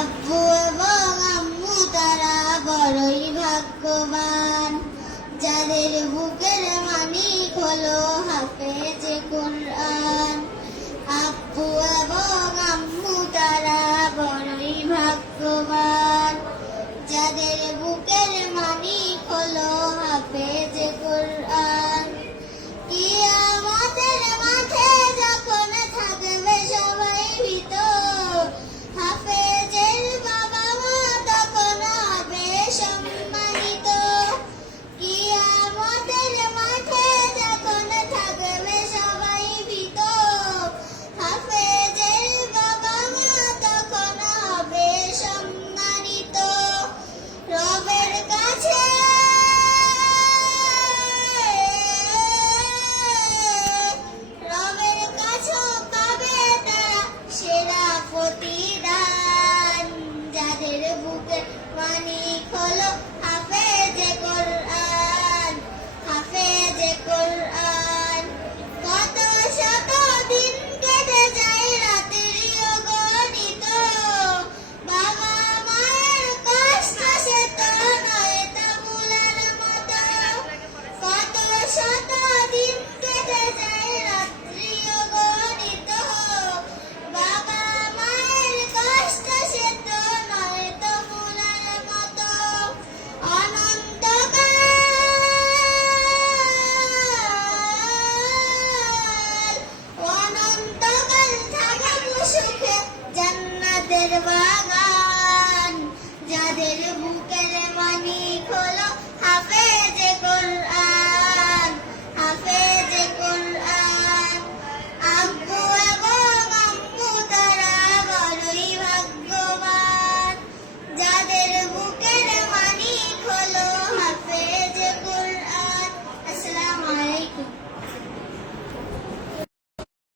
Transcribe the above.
আব্বু এবং আম্মু তারা বড়ই ভাগ্যবান, যাদের বুকের মানিক হলো হাফেজে কুরআন। আব্বু এবং আম্মু তারা বড়ই ভাগ্যবান, যাদের বুকের মানিক হলো হাফেজে কুরআন। কিয়ামতের মাঠে যখন থাকবে সবাই ভীত, হাফেজের বাবা মা তখন হবে সম্মানিত। কিয়ামতের মাঠে যখন থাকবে সবাই ভীত, হাফেজের বাবা মা তখন হবে সম্মানিত। রবের কাছে পাবে তারা সেরা প্রতিদান, যাদের বুকে মানিক হলো হাফেজে কুরআন, হাফেজে কুরআন। কত শত দিন কেটে যায় রাত্রিও গণিত, বাবা মায়ের কষ্ট সে তো নয় তামুলের মতো। কত শত দিন কেটে যায় রাত্রিও গণিত, বাবা মায়ের কষ্ট সে তো নয় তামুলের মতো। অনন্তকাল থাকবো সুখে জান্নাতের বাগানে।